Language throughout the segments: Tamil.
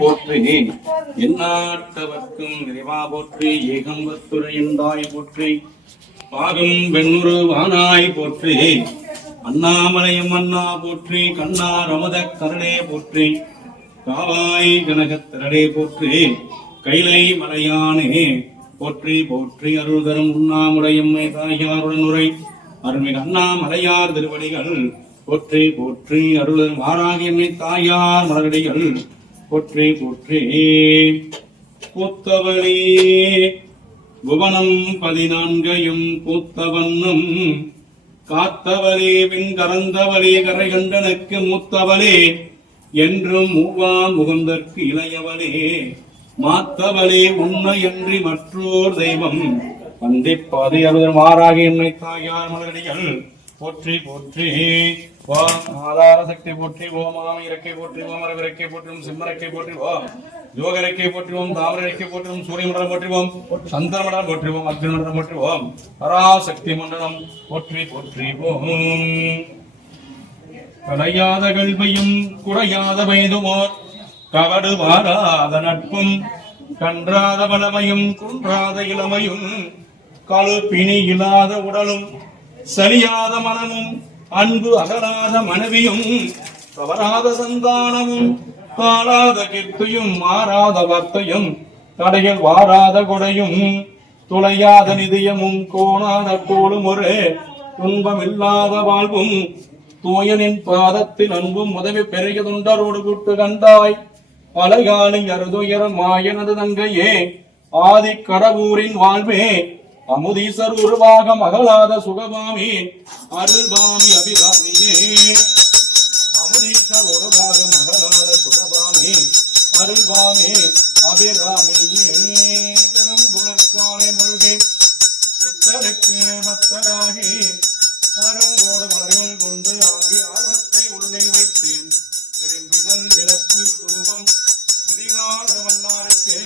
போற்றி. எந்நாட்டவர்க்கும் இறைவா போற்றி. ஏகம்பத்துரையந்தாய் போற்றி. பாகம் வெண்ணுரு வானாய் போற்றி. அண்ணாமலையம் அண்ணா போற்றி. கண்ணார் அமுத கருணே போற்றி. காவாய் கனகத்திரடே போற்றி. கைலை மலையானே போற்றி போற்றி. அருள் தரும் உண்ணாமுடையம்மை தாயாருடன் உரை அருள்மிகு அண்ணாமலையார் திருவடிகள் போற்றி போற்றி. அருள் மாறாகியம்மை தாயார் மலரடிகள் போற்றி போற்றி. பூத்தவளே புவனம் 14 பூத்தவண்ணம் காத்தவளே பின் கறந்தவளே கரை கண்டனுக்கு மூத்தவளே என்றும் மூவா முகந்தற்கு இளையவளே மாத்தவளே உண்மையன்றி மற்றோர் தெய்வம் வந்திப்பாதை அருள் மாறாகிய என்னை தாயார் மலரடிகள் போற்றி போற்றி. ஓம் ஆதார சக்தி போற்றி. ஓம் ஆம இறக்கை போற்றி. ஓம் அரவிறக்கை போற்றும். சிம்மரக்கை போற்றி. ஓம் யோகரைக்கை போற்றுவோம். தாமரைக்கை போற்றுவோம். சூரிய மண்டலம் போற்றுவோம். சந்திர மண்டலம் போற்றுவோம். அக்னி மண்டலம் போற்றுவோம். பராசக்தி மண்டலம் போற்றி போற்றி. ஓம் கலையாத கல்வியும் குறையாத வயதுமோர் கவடு வாராத நட்பும் கன்றாத வளமையும் குன்றாத இளமையும் கழு பிணி இல்லாத உடலும் சலியாத மனமும் அன்பு அகலாத மனைவியும் தவறாத சந்தானமும் காணாத கீர்த்தியும் மாறாத வார்த்தையும் தடையில் வாராத கொடையும் துளையாத நிதியமும் கோணாத கோளும் ஒரு துன்பமில்லாத வாழ்வும் தூயனின் பாதத்தில் அன்பும் உதவி பெருக தொண்டரோடு கூட்டு கண்டாய் அலைகாலி அருதுயர மாயனது தங்கையே ஆதி கடவுரின் வாழ்வே அமுதீசர் உருவாக மகளாத சுகபாமி அருள்பாமி அபிராமியே அமுதீசர் உருவாக மகளாத சுகபாமி அருள்பாமி அபிராமியே பெரும்புலற்காலை முழுகி சித்தருக்கு மத்தராகி அருங்கோடு மலர்கள் கொண்டு ஆகி ஆர்வத்தை உள்ளே வைத்தேன் விரும்பினல் விளக்கு ரூபம் விதிகால வல்லாருக்கு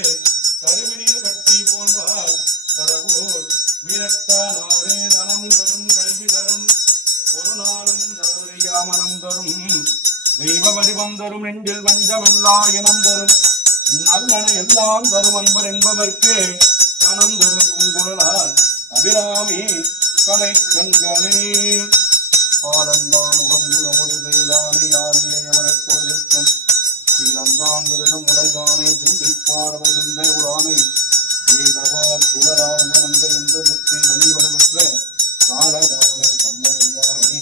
கருவினில் கட்டி போன்பார் கடவுள் வீரத்தானாரே தனம் தரும் கல்வி தரும் ஒரு நாளும் தவறியா மனம் தரும் தெய்வ வடிவம் தரும் நெஞ்சில் வஞ்சமெல்லா இனம் தரும் நல்லன எல்லாம் தரும் அன்பர் என்பதற்கு கணம் தரும் உங்குழலால் அபிராமி கலை கண்களே ஆனந்தான் உகந்து அமுதானே ஆதியை அவரை கொடுக்கும் இளந்தான் விரதம் உடையானே சிந்திப்பாடவர் சிந்தை உடானே வீரவார் குளரான நன்மை என்று முற்றி வழிபட பெற்ற காலகாரனை கம்மனைவானே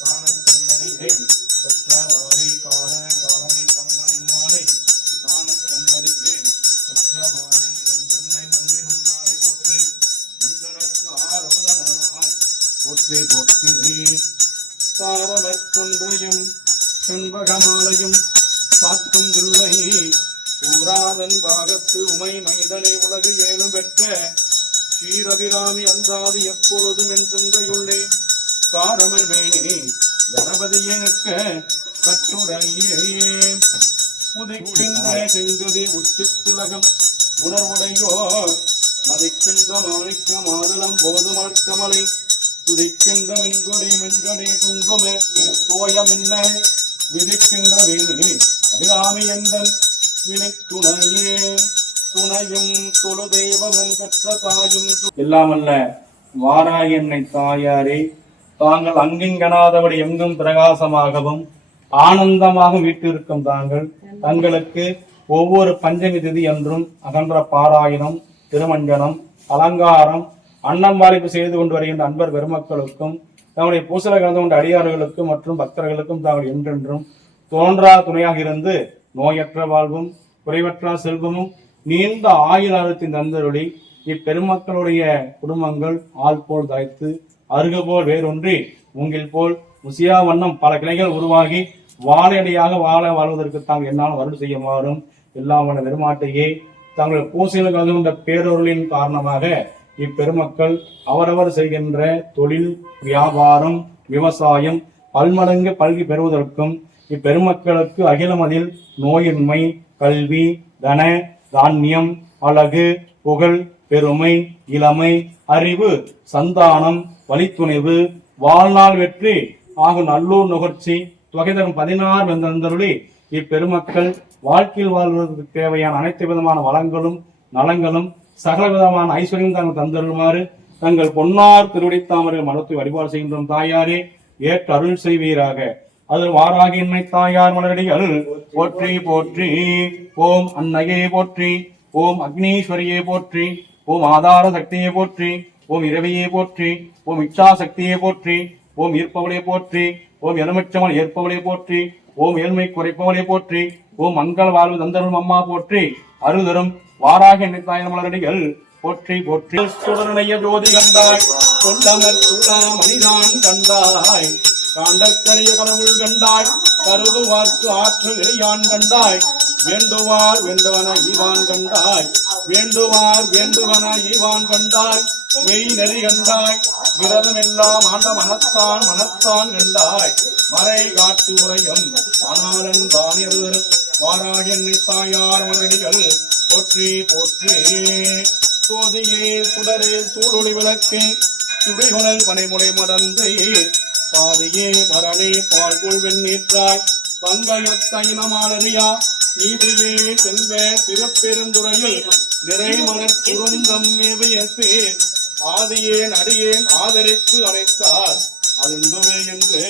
காண கண்ணறியே பெற்றவாரே கால காலனை கம்மனைவானே காண கண்ணறியே பெற்றவாரே தன்னை நன்மை நன்றாரை போற்றி இந்தனக்கு ஆரமுதமானாய் போற்றி போற்றி. தாரமற்கொன்றையும் செண்பகமாலையும் சாக்கும் தில்லை ஊராதன் பாகத்து உமை மைதனை உலகு ஏழும் பெற்ற ஸ்ரீரபிராமி அந்தாதி எப்பொழுதும் என் சிந்தையுள்ளே காரமர் மேனே கணபதியே நிற்க கட்டுரையே உதைக்கின்ற செங்குதி உச்சித்திலகம் உணர்வுடையோ மதிக்கின்ற மாணிக்க மாதளம் போது மழக்கமலை துதிக்கின்ற மென்கொடி குங்கும தோயமென்ன விதிக்கின்ற வேணி அபிராமி எந்தன் வினை துணையே துணையும் தொழு தெய்வமும் பெற்ற தாயும் எல்லாமல்ல வாராய் என்னை தாயாரே தாங்கள் அங்கிங்கனாதபடி எங்கும் பிரகாசமாகவும் ஆனந்தமாக வீட்டிருக்கும் தாங்கள் தங்களுக்கு ஒவ்வொரு பஞ்சமி திதி என்றும் அகன்ற பாராயணம் திருமஞ்சனம் அலங்காரம் அன்னம்பாளிப்பு செய்து கொண்டு வருகின்ற அன்பர் பெருமக்களுக்கும் தங்களுடைய பூசலை கலந்து கொண்ட அடியார்களுக்கும் மற்றும் பக்தர்களுக்கும் தாங்கள் என்றென்றும் தோன்றா துணையாக இருந்து நோயற்ற வாழ்வும் குறைவற்ற செல்வமும் நீண்ட ஆயுளாரத்தின் தந்தருளி இப்பெருமக்களுடைய குடும்பங்கள் ஆள் போல் தாய்த்து அருகு போல் வேறொன்றி மூங்கில் போல் முசியா வண்ணம் பல கிளைகள் உருவாகி வாழையடியாக வாழ வாழ்வதற்கு தாங்கள் என்னால் அருள் செய்யுமாறும் எல்லாமான பெருமாட்டையே தங்கள் பூசையில் கலந்து கொண்ட பேரொருளின் காரணமாக இப்பெருமக்கள் அவரவர் செய்கின்ற தொழில் வியாபாரம் விவசாயம் பல்மடங்கு பல்கி பெறுவதற்கும் இப்பெருமக்களுக்கு அகிலமதில் நோயின்மை கல்வி தன தானியம் அழகு புகழ் பெருமை இளமை அறிவு சந்தானம் வழித்துணைவு வாழ்நாள் வெற்றி ஆகும் நல்லூர் நுகர்ச்சி தொகை தரும் 16 வெந்தருளி இப்பெருமக்கள் வாழ்க்கையில் வாழ்வதற்கு தேவையான அனைத்து விதமான வளங்களும் நலங்களும் சகல விதமான ஐஸ்வர்யம் தாங்கள் தந்தருமாறு தங்கள் பொன்னார் திருவடித்தாமரை மனத்தை வழிபாடு செய்கின்றோம். தாயாரே ஏற்று அருள் செய்வீராக. அதில் வாராகி என்னை தாயார் மலரடிகள் போற்றி போற்றி. ஓம் அன்னையே போற்றி. ஓம் அக்னீஸ்வரியே போற்றி. ஓம் ஆதார சக்தியை போற்றி. ஓம் இரவையே போற்றி. ஓம் இச்சா சக்தியை போற்றி. ஓம் ஈர்ப்பவளை போற்றி. ஓம் எலுமிச்சமல் ஏற்பவளை போற்றி. ஓம் ஏழ்மை குறைப்பவளை போற்றி. ஓம் மங்கள வாழ்வு தந்தரும் அம்மா போற்றி. அருள்தரும் வாராக என்னை தாயார் மலரடிகள் போற்றி போற்றி. சுடனைய ஜோதி கண்டாய் சொல்லமர் சூழா மணிதான் கண்டாய் காண்டற்கரிய கடவுள் கண்டாய் கருதுவார்க்கு ஆற்றல் இறையான் கண்டாய் வேண்டுவார் வேண்டுவன ஈவான் கண்டாய் வேண்டுவார் வேண்டுவன ஈவான் கண்டாய் மெய் நெறி கண்டாய் விரதம் எல்லாம் ஆண்ட மனத்தான் மனத்தான் கண்டாய் மறை காட்டு உரையும் ஆனாலன் தானியரும் வாராக என்னை தாயார் மலரடிகள் போற்றி போற்றி. சோதியே சுடரே சூழொளி விளக்கே சுடைகுணல் பனைமுறை மடந்தை பாதையே பரணே பால்குள் வெண்ணீற்றாய் பங்கயத்தைனமாலறியா நீதியே செல்வ திருப்பெருந்துறையில் நிறைமலர் குறுந்தம் மேவையசே ஆதியேன் அடியேன் ஆதரித்து அழைத்தார் அதுவே என்று